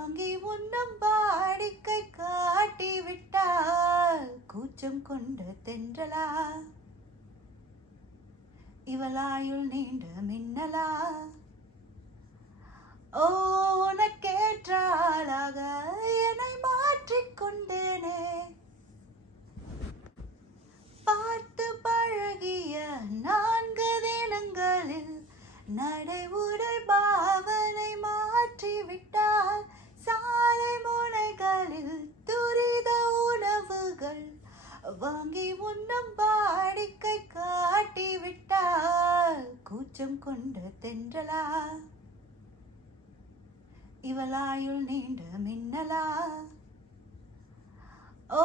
வாங்கி உண்ணும் வாடிக்கை காட்டிவிட்டால் கூச்சம் கொண்ட தென்றலா இவளாயுள் நீண்ட மின்னலா ஓ உனக்கேற்றாளாக என்னை மாற்றிக்கொண்டேனே பார்த்து பழகிய 4 தினங்களில் நடை உடை பாவனை மாற்றிவிட்டால் சாலை முனைகளில் துரித உணவுகள் வாங்கி உண்ணும் வாடிக்கை காட்டிவிட்டால் கூச்சம் கொண்ட தென்றலா இவளாயுள் நீண்ட மின்னலா ஓ